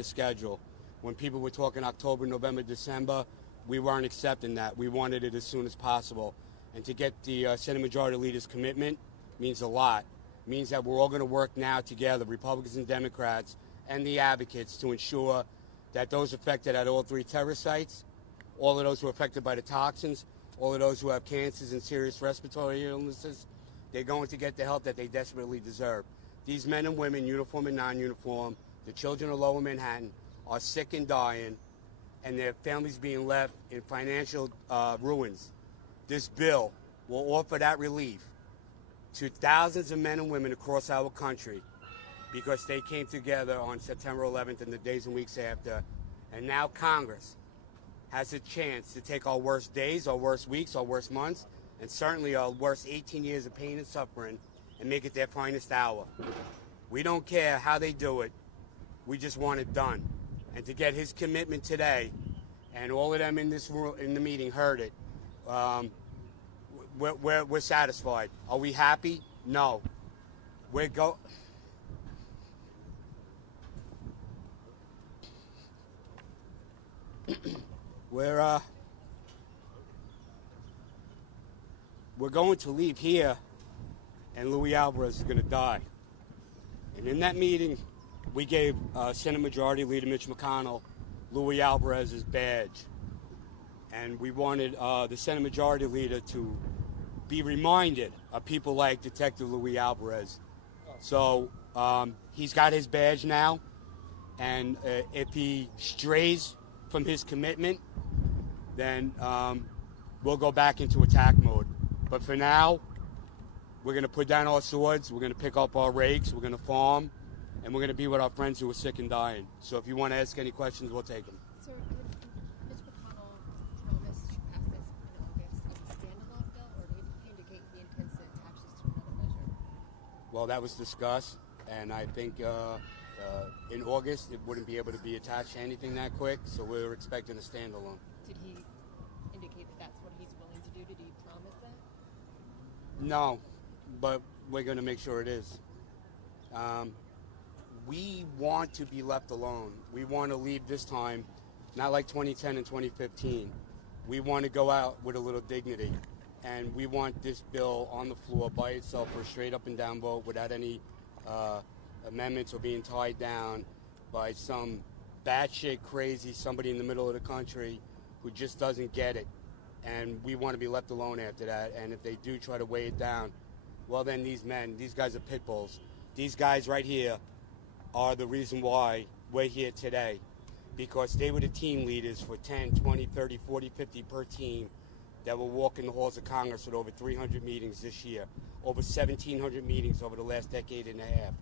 the schedule. When people were talking October, November, December, we weren't accepting that. We wanted it as soon as possible. And to get the Senate Majority Leader's commitment means a lot. It means that we're all going to work now together, Republicans and Democrats, and the advocates, to ensure that those affected at all three terrorist sites, all of those who are affected by the toxins, all of those who have cancers and serious respiratory illnesses, they're going to get the help that they desperately deserve. These men and women, uniform and non-uniform, the children of Lower Manhattan, are sick and dying, and their families being left in financial ruins. This bill will offer that relief to thousands of men and women across our country because they came together on September 11th and the days and weeks after. And now Congress has a chance to take our worst days, our worst weeks, our worst months, and certainly our worst 18 years of pain and suffering and make it their finest hour. We don't care how they do it. We just want it done. And to get his commitment today, and all of them in this room, in the meeting heard it, we're satisfied. Are we happy? No. We're going to leave here, and Luis Alvarez is going to die. And in that meeting, we gave Senate Majority Leader Mitch McConnell Luis Alvarez's badge. And we wanted the Senate Majority Leader to be reminded of people like Detective Luis Alvarez. So he's got his badge now, and if he strays from his commitment, then we'll go back into attack mode. But for now, we're going to put down our swords, we're going to pick up our rakes, we're going to farm, and we're going to be with our friends who are sick and dying. So if you want to ask any questions, we'll take them. Sir, Mitch McConnell promised to pass this in August as a standalone bill, or did he indicate he intends to attach this to another measure? Well, that was discussed, and I think in August it wouldn't be able to be attached to anything that quick, so we're expecting a standalone. Did he indicate that that's what he's willing to do? Did he promise that? No, but we're going to make sure it is. We want to be left alone. We want to leave this time, not like 2010 and 2015. We want to go out with a little dignity, and we want this bill on the floor by itself for a straight up and down vote without any amendments or being tied down by some batshit crazy somebody in the middle of the country who just doesn't get it. And we want to be left alone after that. And if they do try to weigh it down, well, then these guys are pit bulls. These guys right here are the reason why we're here today, because they were the team leaders for 10, 20, 30, 40, 50 per team that will walk in the halls of Congress with over 300 meetings this year, over 1,700 meetings over the last decade and a half.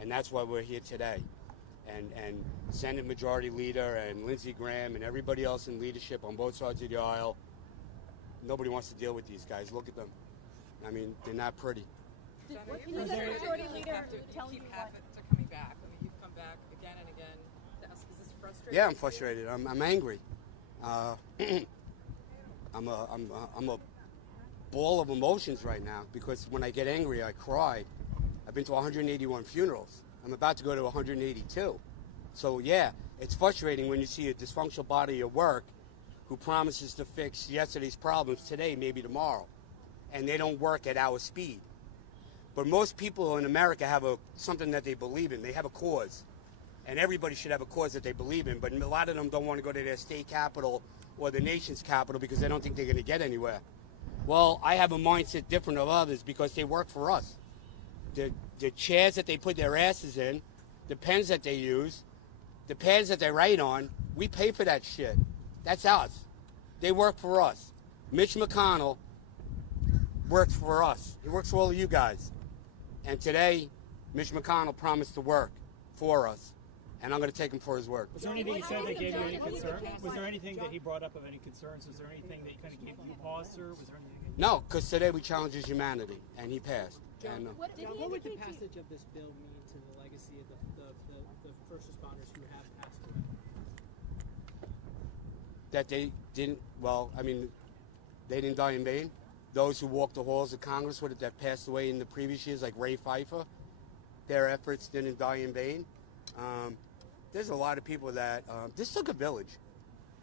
And that's why we're here today. And Senate Majority Leader and Lindsey Graham and everybody else in leadership on both sides of the aisle, nobody wants to deal with these guys. Look at them. I mean, they're not pretty. What can the Senate Majority Leader tell you what? Coming back. I mean, you've come back again and again. Is this frustrating? Yeah, I'm frustrated. I'm angry. I'm a ball of emotions right now because when I get angry, I cry. I've been to 181 funerals. I'm about to go to 182. So yeah, it's frustrating when you see a dysfunctional body of work who promises to fix yesterday's problems today, maybe tomorrow, and they don't work at our speed. But most people in America have something that they believe in. They have a cause. And everybody should have a cause that they believe in. But a lot of them don't want to go to their state capital or the nation's capital because they don't think they're going to get anywhere. Well, I have a mindset different of others because they work for us. The chairs that they put their asses in, the pens that they use, the pads that they write on, we pay for that shit. That's us. They work for us. Mitch McConnell works for us. He works for all of you guys. And today, Mitch McConnell promised to work for us, and I'm going to take him for his word. Was there anything he said that gave you any concern? Was there anything that he brought up of any concerns? Was there anything that kind of gave you pause, sir? Was there anything? No, because today we challenged his humanity, and he passed. And, what would the passage of this bill mean to the legacy of the first responders who have passed away? That they didn't, well, I mean, they didn't die in vain. Those who walked the halls of Congress with it that passed away in the previous years, like Ray Pfeiffer, their efforts didn't die in vain. there's a lot of people that this took a village.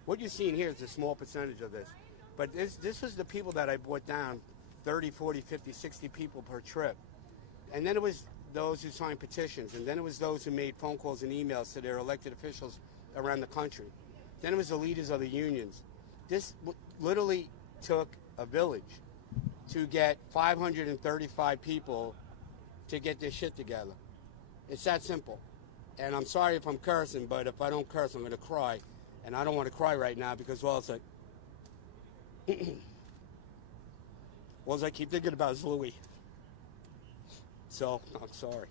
What you're seeing here is a small percentage of this. But this was the people that I brought down, 30, 40, 50, 60 people per trip. And then it was those who signed petitions. And then it was those who made phone calls and emails to their elected officials around the country. Then it was the leaders of the unions. This literally took a village to get 535 people to get their shit together. It's that simple. And I'm sorry if I'm cursing, but if I don't curse, I'm going to cry. And I don't want to cry right now because, well, it's like, all I keep thinking about is Louis. So, I'm sorry.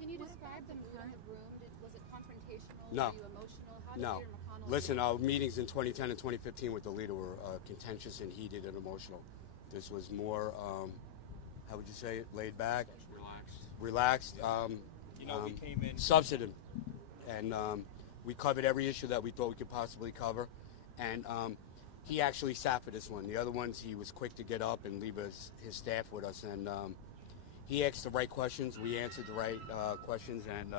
Can you describe the mood in the room? Was it confrontational? No. Were you emotional? How did No. Leader McConnell Listen, our meetings in 2010 and 2015 with the leader were contentious and heated and emotional. This was more, how would you say it, laid back? Relaxed. We came in Substantive. And we covered every issue that we thought we could possibly cover. And he actually sat for this one. The other ones, he was quick to get up and leave his staff with us. And he asked the right questions. We answered the right questions, and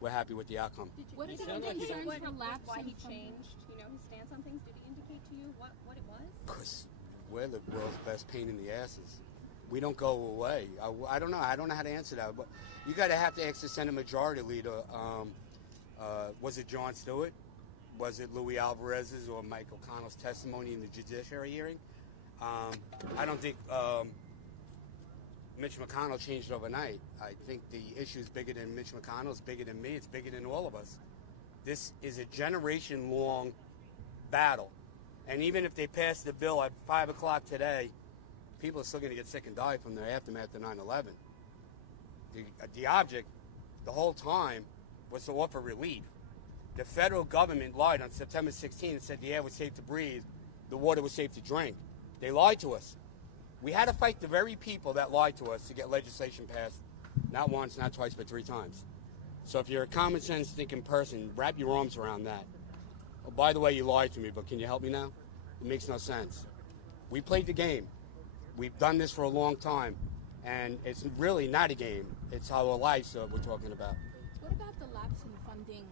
we're happy with the outcome. What are the concerns for lapse? Why he changed, his stance on things? Did he indicate to you what it was? Because we're the world's best pain in the asses. We don't go away. I don't know. I don't know how to answer that. But you got to have to ask the Senate Majority Leader. Was it Jon Stewart? Was it Louis Alvarez's or Mike O'Connell's testimony in the Judiciary hearing? I don't think Mitch McConnell changed overnight. I think the issue is bigger than Mitch McConnell. It's bigger than me. It's bigger than all of us. This is a generation-long battle. And even if they pass the bill at 5 o'clock today, people are still going to get sick and die from the aftermath of 9/11. The object, the whole time, was to offer relief. The federal government lied on September 16th and said the air was safe to breathe, the water was safe to drink. They lied to us. We had to fight the very people that lied to us to get legislation passed, not once, not twice, but 3 times. So if you're a common sense thinking person, wrap your arms around that. Oh, by the way, you lied to me, but can you help me now? It makes no sense. We played the game. We've done this for a long time, and it's really not a game. It's our lives we're talking about. What about the lapse in funding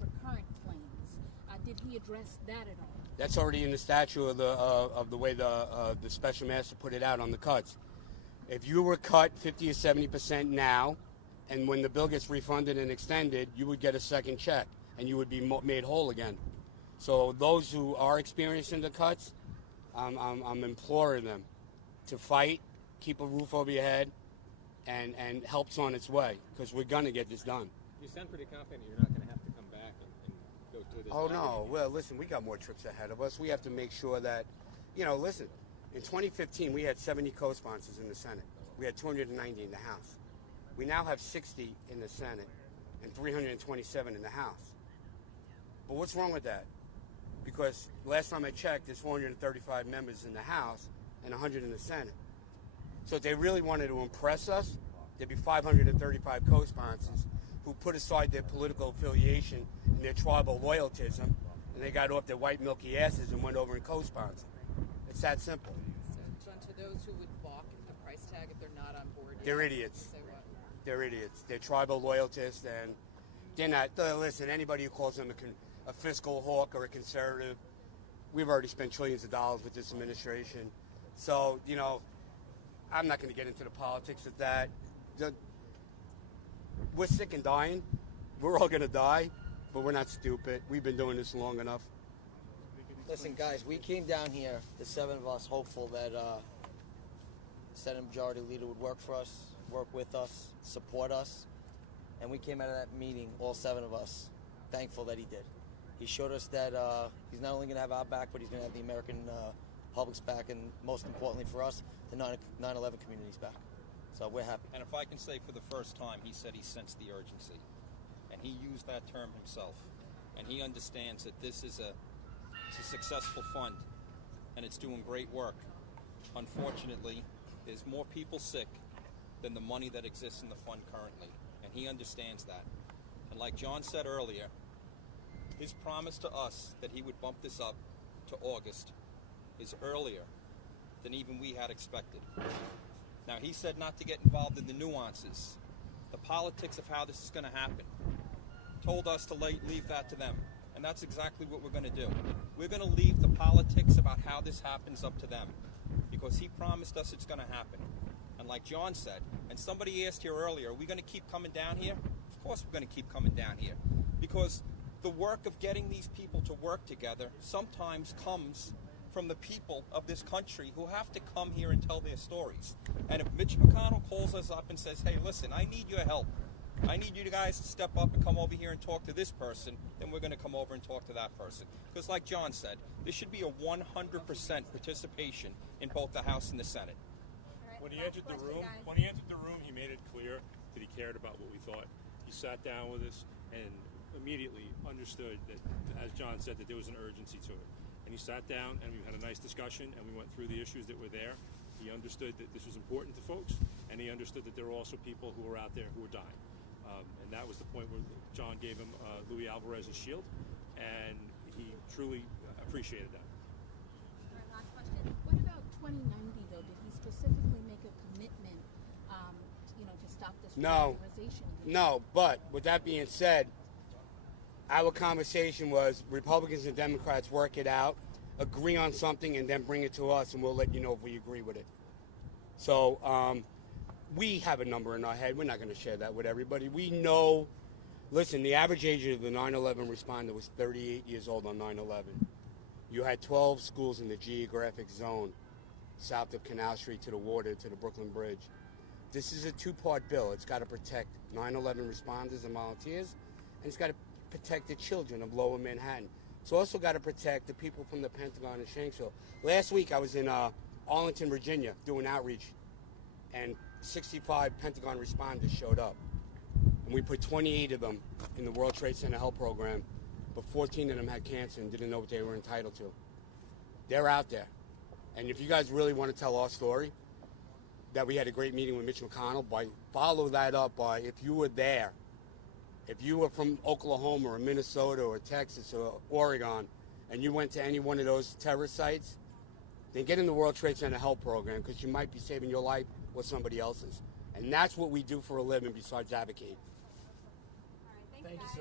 for current claims? Did he address that at all? That's already in the statute of the way the special master put it out on the cuts. If you were cut 50 or 70% now, and when the bill gets refunded and extended, you would get a second check, and you would be made whole again. So those who are experiencing the cuts, I'm imploring them to fight, keep a roof over your head, and help's on its way, because we're going to get this done. You sound pretty confident you're not going to have to come back and go through this. Oh, no. Well, listen, we got more trips ahead of us. We have to make sure that, listen, in 2015, we had 70 co-sponsors in the Senate. We had 290 in the House. We now have 60 in the Senate and 327 in the House. But what's wrong with that? Because last time I checked, there's 435 members in the House and 100 in the Senate. So if they really wanted to impress us, there'd be 535 co-sponsors who put aside their political affiliation and their tribal loyaltism, and they got off their white milky asses and went over and co-sponsored. It's that simple. So, John, to those who would balk at the price tag if they're not on board, They're idiots. Say what? They're idiots. They're tribal loyalists, and they're not. Listen, anybody who calls them a fiscal hawk or a conservative, we've already spent trillions of dollars with this administration. So, I'm not going to get into the politics of that. We're sick and dying. We're all going to die, but we're not stupid. We've been doing this long enough. Listen, guys, we came down here, the 7 of us, hopeful that Senate Majority Leader would work for us, work with us, support us. And we came out of that meeting, all 7 of us, thankful that he did. He showed us that he's not only going to have our back, but he's going to have the American public's back, and most importantly for us, the 9/11 community's back. So we're happy. And if I can say, for the first time, he said he sensed the urgency. And he used that term himself. And he understands that this is it's a successful fund, and it's doing great work. Unfortunately, there's more people sick than the money that exists in the fund currently. And he understands that. And like John said earlier, his promise to us that he would bump this up to August is earlier than even we had expected. Now, he said not to get involved in the nuances, the politics of how this is going to happen. told us to leave that to them. And that's exactly what we're going to do. We're going to leave the politics about how this happens up to them, because he promised us it's going to happen. And like John said, and somebody asked here earlier, are we going to keep coming down here? Of course we're going to keep coming down here, because the work of getting these people to work together sometimes comes from the people of this country who have to come here and tell their stories. And if Mitch McConnell calls us up and says, hey, listen, I need your help, I need you guys to step up and come over here and talk to this person, then we're going to come over and talk to that person. Because like John said, there should be a 100% participation in both the House and the Senate. When he entered the room, he made it clear that he cared about what we thought. He sat down with us and immediately understood that, as John said, that there was an urgency to it. And he sat down and we had a nice discussion and we went through the issues that were there. He understood that this was important to folks, and he understood that there were also people who were out there who were dying. And that was the point where John gave him Luis Alvarez's shield, and he truly appreciated that. All right, last question. What about 2090, though? Did he specifically make a commitment, to stop this radicalization? No, but with that being said, our conversation was Republicans and Democrats work it out, agree on something, and then bring it to us, and we'll let you know if we agree with it. So we have a number in our head. We're not going to share that with everybody. We know, listen, the average age of the 9/11 responder was 38 years old on 9/11. You had 12 schools in the geographic zone, south of Canal Street to the water, to the Brooklyn Bridge. This is a two-part bill. It's got to protect 9/11 responders and volunteers, and it's got to protect the children of Lower Manhattan. It's also got to protect the people from the Pentagon and Shanksville. Last week I was in Arlington, Virginia, doing outreach, and 65 Pentagon responders showed up. And we put 28 of them in the World Trade Center Health Program, but 14 of them had cancer and didn't know what they were entitled to. They're out there. And if you guys really want to tell our story, that we had a great meeting with Mitch McConnell, follow that up by, if you were there, if you were from Oklahoma or Minnesota or Texas or Oregon, and you went to any one of those terrorist sites, then get in the World Trade Center Health Program, because you might be saving your life or somebody else's. And that's what we do for a living besides advocate. Thank you, sir.